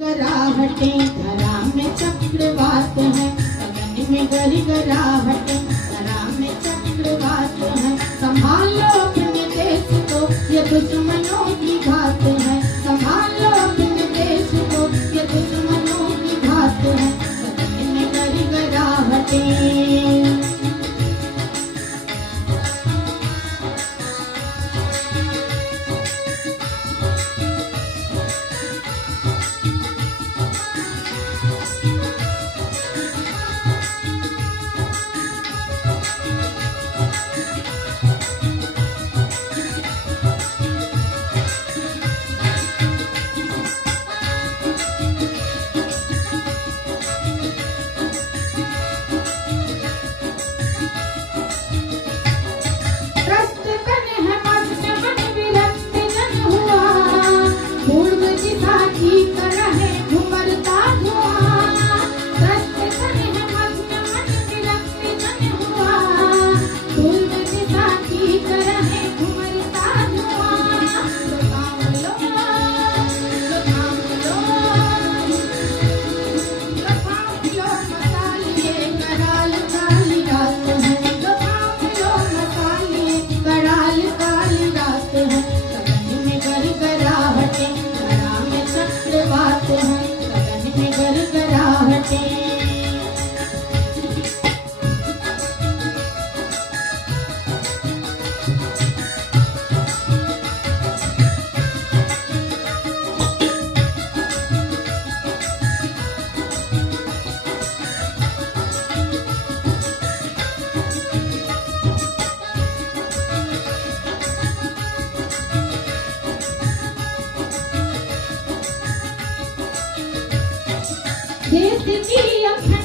गराहटे धरा में चक्रवात है, गगन में गराहटे धरा में चक्रवात है। संभालो अपने देश को, ये दुश्मनों की घात है। संभालो अपने देश को, ये दुश्मनों की घात है। गगन में गराहटे देश की